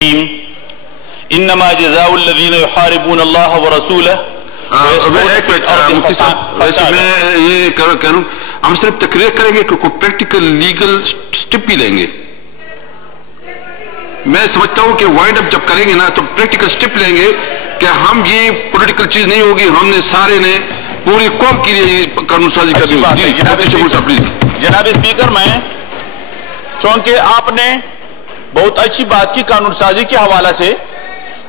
इन्नमा जज़ाउल्लज़ीन युहारिबून अल्लाह व रसूलह। वैसे मैं ये करूं, हम सिर्फ तकरीर करेंगे कि कोई प्रैक्टिकल लीगल स्टेप भी लेंगे। मैं समझता हूं कि वाइंड अप जब करेंगे ना तो प्रैक्टिकल स्टेप लेंगे कि हम ये पॉलिटिकल चीज नहीं होगी, हमने सारे ने पूरी कौम के लिए कानून साजी कर दी। जनाब स्पीकर, मैं चूंकि आपने बहुत अच्छी बात की कानून साजी के हवाला से,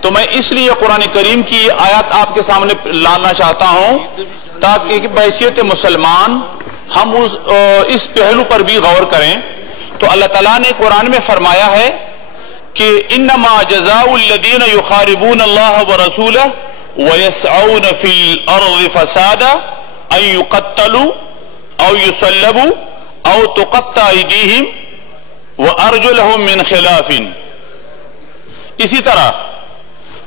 तो मैं इसलिए कुरान करीम की आयत आपके सामने लाना चाहता हूं ताकि बहैसियत मुसलमान हम इस पहलू पर भी गौर करें। तो अल्लाह ताला ने कुरान में फरमाया है कि इन्नमा जज़ाउल्लज़ीन युहारिबून अल्लाह व रसूलह व यसअऊन फिल अर्ज़ि फसादा अन युक़त्तलू औ युसल्लबू औ तुक़त्ता अयदीहिम व अर्जुलहुम मिन खिलाफिन। इसी तरह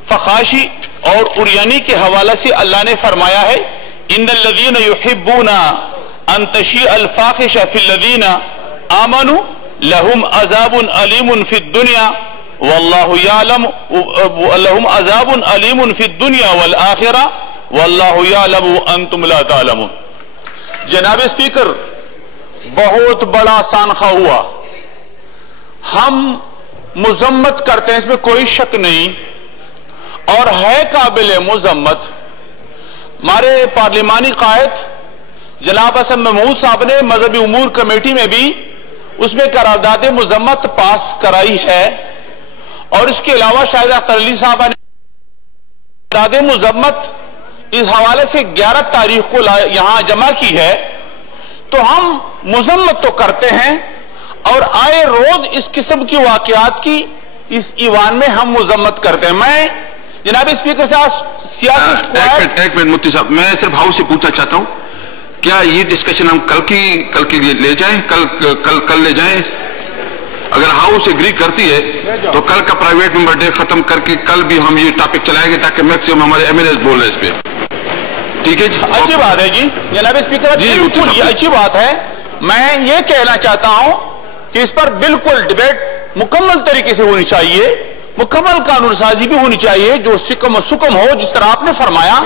फखाशी और उरियानी के हवाले से अल्लाह ने फरमाया है इन्नल्लज़ीन युहिब्बूना अन तशीअल फाहिशा फिल्लज़ीना आमनू लहुम अज़ाबुन अलीमुन फिद दुनिया वल्लाहु यअलम लहुम अज़ाबुन अलीमुन फिद दुनिया वल आखिरा वल्लाहु यअलमु अंतुम ला तअलमून। जनाब स्पीकर, बहुत बड़ा सानखा हुआ, हम मुजम्मत करते हैं, इसमें कोई शक नहीं, और है काबिल मुजम्मत। हमारे पार्लिमानी कायद जनाब हसन महमूद साहब ने मजहबी उमूर कमेटी में भी उसमें करारदाद मुजम्मत पास कराई है, और इसके अलावा शाहिद अख्तर अली साहब ने करारदाद मुजम्मत इस हवाले से 11 तारीख को यहां जमा की है। तो हम मुजम्मत तो करते हैं और आए रोज इस किस्म की वाकयात की इस ईवान में हम मुजम्मत करते हैं। मैं जनाब स्पीकर से सियासी एक मिनट मुफ्ती साहब, मैं सिर्फ हाउस से पूछना चाहता हूं, क्या ये डिस्कशन हम कल के लिए ले जाएं? कल ले जाएं? अगर हाउस एग्री करती है तो कल का प्राइवेट मेंबर डे खत्म करके कल भी हम ये टॉपिक चलाएंगे ताकि मैक्सिमम हमारे एमएलए बोल रहे इस पे। ठीक है जी, अच्छी बात है जी जनाब स्पीकर जी, ये अच्छी बात है। मैं ये कहना चाहता हूं कि इस पर बिल्कुल डिबेट मुकम्मल तरीके से होनी चाहिए, मुकम्मल कानून साजी भी होनी चाहिए, जो सुकम हो, जिस तरह आपने फरमाया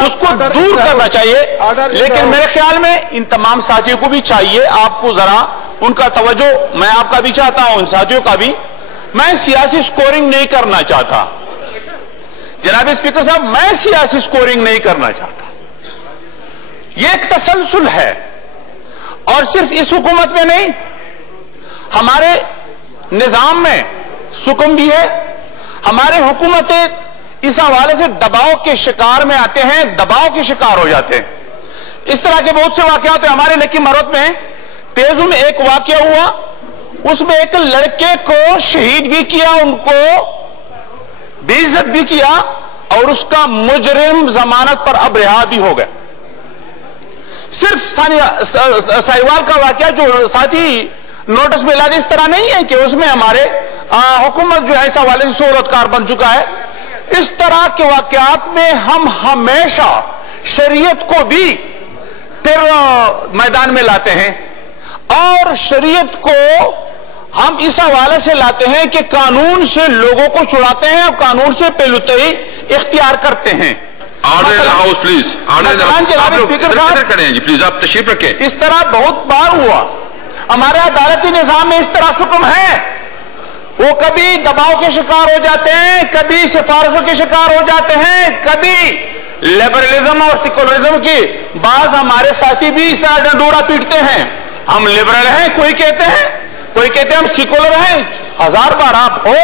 उसको दूर करना चाहिए। लेकिन मेरे ख्याल में इन तमाम साथियों को भी चाहिए, आपको जरा उनका तवज्जो, मैं आपका भी चाहता हूं, इन साथियों का भी। मैं सियासी स्कोरिंग नहीं करना चाहता जनाब स्पीकर साहब, मैं सियासी स्कोरिंग नहीं करना चाहता। ये एक तसलसल है, और सिर्फ इस हुकूमत में नहीं, हमारे निजाम में सुकम भी है। हमारे हुकूमतें इस हवाले से दबाव के शिकार में आते हैं, दबाव के शिकार हो जाते हैं। इस तरह के बहुत से वाकयात हमारे नकी मरत में, तेजू में एक वाकया हुआ, उसमें एक लड़के को शहीद भी किया, उनको बेइज्जत भी किया, और उसका मुजरिम जमानत पर अब रिहा भी हो गया। सिर्फ साहिवाल का वाकया जो साथी नोटिस में ला दे, इस तरह नहीं है कि उसमें हमारे हुकूमत जो है इस हवाले से सूरतकार बन चुका है। इस तरह के वाकयात में हम हमेशा शरीयत को भी फिर मैदान में लाते हैं, और शरीयत को हम इस हवाले से लाते हैं कि कानून से लोगों को छुड़ाते हैं और कानून से पहलुतई इख्तियार करते हैं। हाउस प्लीज, प्लीज आप तशरीफ रखें। इस तरह बहुत बार हुआ, हमारे अदालती निजाम में इस तरह हुक्म है, वो कभी दबाव के शिकार हो जाते हैं, कभी सिफारिशों के शिकार हो जाते हैं, कभी लिबरलिज्म और सेकुलरिज्म की। बाज हमारे साथी भी इस तरह डंडोरा पीटते हैं, हम लिबरल हैं, कोई कहते हैं हम सेकुलर हैं, 1000 बार आप हो,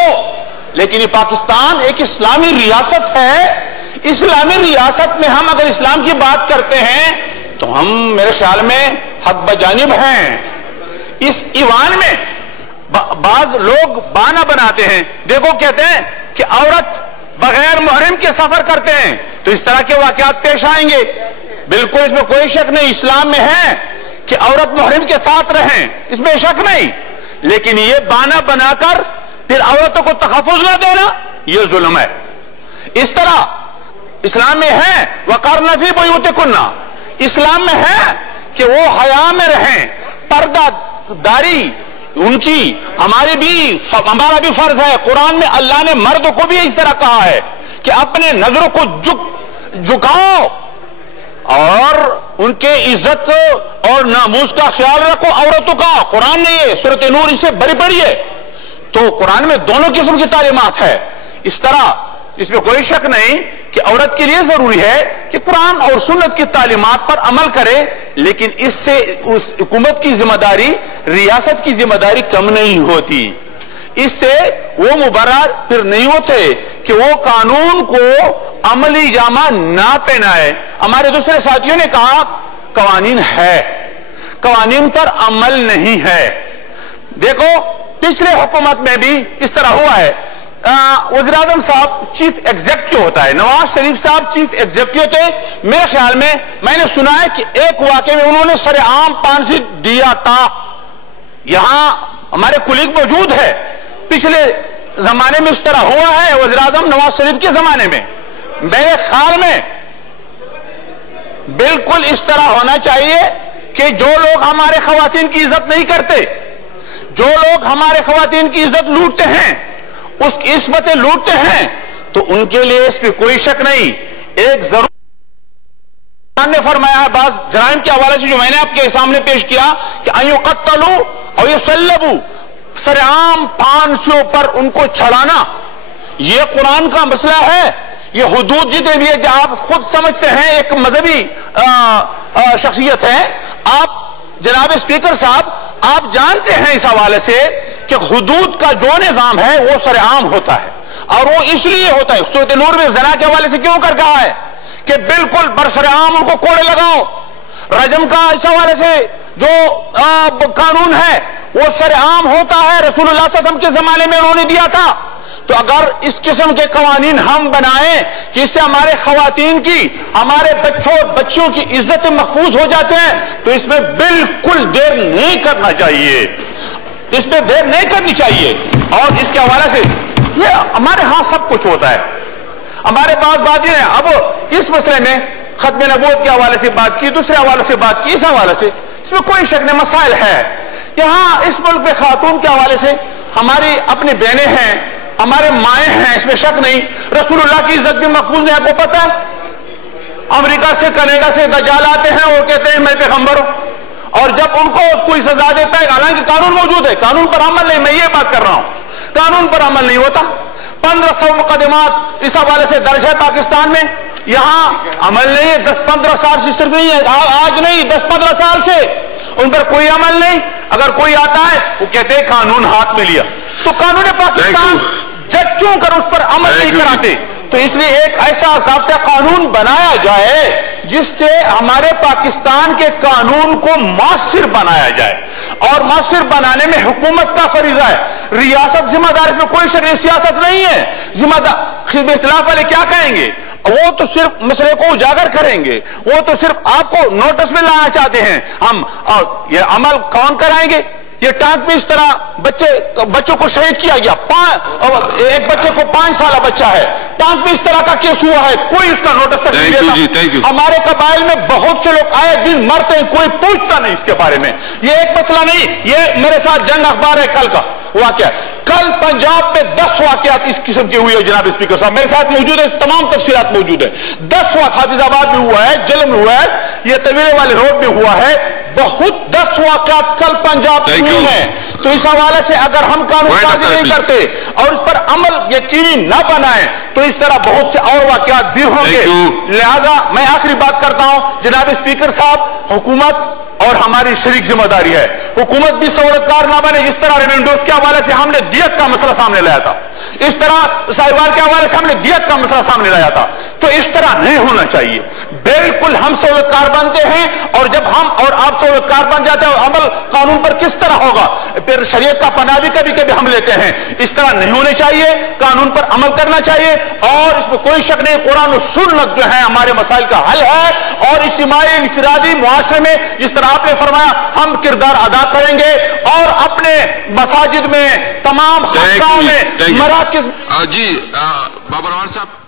लेकिन ये पाकिस्तान एक इस्लामी रियासत है। इस्लामी रियासत में हम अगर इस्लाम की बात करते हैं तो हम मेरे ख्याल में हक बजानिब हैं। इस ईवान में बाज लोग बहाना बनाते हैं, देखो कहते हैं कि औरत बगैर मुहर्रम के सफर करते हैं, तो इस तरह के वाकयात पेश आएंगे। बिल्कुल इसमें कोई शक नहीं, इस्लाम में है कि औरत मुहर्रम के साथ रहें, इसमें शक नहीं, लेकिन ये बहाना बनाकर फिर औरतों को तहफ़्फ़ुज़ न देना, यह जुल्म है। इस तरह इस्लाम में है वक़ारना फ़ी बुयूतिकुन्ना, इस्लाम में है कि वो हया में रहें, पर्दा दारी उनकी हमारा भी फर्ज है। कुरान में अल्लाह ने मर्द को भी इस तरह कहा है कि अपने नजरों को झुकाओ और उनके इज्जत और नामूस का ख्याल रखो औरतों का। कुरान ने ये सूरत नूर इससे बड़ी पड़ी है। तो कुरान में दोनों किस्म की तालीमात है। इस तरह इसमें कोई शक नहीं कि औरत के लिए जरूरी है कि कुरान और सुन्नत की तालीमात पर अमल करे, लेकिन इससे उस हुकूमत की जिम्मेदारी, रियासत की जिम्मेदारी कम नहीं होती। इससे वो मुबर्रर फिर नहीं होते कि वो कानून को अमली जामा ना पहनाए। हमारे दूसरे साथियों ने कहा कवानीन है, कवानीन पर अमल नहीं है। देखो पिछले हुकूमत में भी इस तरह हुआ है। वज़ीर आज़म साहब चीफ एग्जीक्यूटिव होता है, नवाज शरीफ साहब चीफ एग्जीक्यूटिव थे। मेरे ख्याल में मैंने सुना है कि एक वाकये में उन्होंने सरेआम फांसी दिया था। यहां हमारे कुलीग मौजूद है, पिछले जमाने में इस तरह हुआ है वज़ीर आज़म नवाज शरीफ के जमाने में। मेरे ख्याल में बिल्कुल इस तरह होना चाहिए कि जो लोग हमारे खवातीन की इज्जत नहीं करते, जो लोग हमारे खवातीन की इज्जत लूटते हैं, उसकी इस्मतें लूटते हैं, तो उनके लिए इस पे कोई शक नहीं। एक जरूर ने फरमाया है बाज जराइम के हवाले से जो मैंने आपके सामने पेश किया कि अयुक़त्तलू और युसल्लबू, सरेआम फांसियों पर उनको चढ़ाना, यह कुरान का मसला है। ये हुदूद जितने भी है, आप खुद समझते हैं एक मजहबी शख्सियत है आप, जनाब स्पीकर साहब, आप जानते हैं इस हवाले से कि हुदूद का जो निजाम है वो सरेआम होता है, और वो इसलिए होता है। सूरत नूर में ज़ना के हवाले से क्यों कर कहा है कि बिल्कुल बरसरेआम उनको कोड़े लगाओ। रजम का इस हवाले से जो कानून है वो सरेआम होता है, रसूलुल्लाह सल्लल्लाहु अलैहि वसल्लम के जमाने में उन्होंने दिया था। तो अगर इस किस्म के कवानीन हम बनाएं कि इससे हमारे खवातीन की, हमारे बच्चों की इज्जत महफूज हो जाते हैं, तो इसमें बिल्कुल देर नहीं करना चाहिए, इसमें देर नहीं करनी चाहिए। और इसके हवाले से ये हमारे यहां सब कुछ होता है। हमारे पास बात ये है, अब इस मसले में खत्म नबूवत के हवाले से बात की, दूसरे हवाले से बात की, इस हवाले से इसमें कोई शक नहीं, मसाइल है। यहां इस मुल्क में खातून के हवाले से हमारी अपनी बहनें हैं, हमारे माए हैं, इसमें शक नहीं। रसूलुल्लाह की इज्जत भी महफूज नहीं, आपको पता है। अमेरिका से, कनाडा से दज्जाल आते हैं और कहते हैं मैं पैगंबर हूं, और जब उनको कोई सजा देता है, हालांकि कानून मौजूद है, कानून पर अमल नहीं, मैं ये बात कर रहा हूं, कानून पर अमल नहीं होता। 1500 मुकदमात इस हवाले से दर्ज है पाकिस्तान में, यहां अमल नहीं है। 10-15 साल से सिर्फ नहीं है, आज नहीं, 10-15 साल से उन पर कोई अमल नहीं। अगर कोई आता है वो कहते हैं कानून हाथ में लिया, तो कानून पाकिस्तान जज क्यों कर उस पर अमल नहीं कराते? तो इसलिए एक ऐसा ज़ाब्ता कानून बनाया जाए जिससे हमारे पाकिस्तान के कानून को मौसर बनाया जाए, और मौसर बनाने में हुकूमत का फरीजा है, रियासत जिम्मेदार, इसमें कोई शरीय सियासत नहीं है। जिम्मेदार इख्तिलाफ वाले क्या कहेंगे, वो तो सिर्फ मसले को उजागर करेंगे, वो तो सिर्फ आपको नोटिस में लाना चाहते हैं। हम ये अमल कौन कराएंगे? ये टांक में इस तरह बच्चों को शहीद किया गया, एक बच्चे को 5 साल बच्चा है, टांक में इस तरह का केस हुआ है, कोई उसका नोटिस तक नहीं देता। हमारे कबाइल में बहुत से लोग आए दिन मरते हैं, कोई पूछता नहीं इसके बारे में। ये एक मसला नहीं, ये मेरे साथ जंग अखबार है कल का वाकया, कल पंजाब में 10 वाकयात इस किस्म के हुए। जनाब स्पीकर साहब मेरे साथ मौजूद है, तमाम तफसीलात मौजूद है। 10 हाफिजाबाद में हुआ है, जलम में हुआ है, ये तवीले वाले रोड में हुआ है, बहुत 10 वाकयात कल पंजाब में हुए हैं। तो इस हवाले से अगर हम कानून साजी नहीं करते और इस पर अमल यकीनी न बनाए तो इस तरह बहुत से और वाकयात भी होंगे। लिहाजा मैं आखिरी बात करता हूं, जनाब स्पीकर साहब, हुकूमत और हमारी शरीक जिम्मेदारी है, हुकूमत भी सहूलतकार ना बने। जिस तरह रेवेन्यूज के हवाले से हमने दियत का मसला सामने लाया था, इस तरह साहिवाल के हवाले से हमने दियत का मसला सामने लाया था, तो इस तरह नहीं होना चाहिए। बिल्कुल हम सहूलतकार बनते हैं, और जब हम और आप सहूलतकार बन जाते हैं, अमल कानून पर किस तरह होगा? फिर शरीयत का पनाह भी कभी कभी हम लेते हैं। इस तरह नहीं होने चाहिए, कानून पर अमल करना चाहिए, और इसमें कोई शक नहीं कुरान और सुन्नत जो है हमारे मसाइल का हल है। और इज्तिमाई इंफरादी मुआशरे में जिस तरह आपने फरमाया हम किरदार अदा करेंगे, और अपने मसाजिद में, तमाम हल्काओं में, मराकिज़। जी बाबर साहब।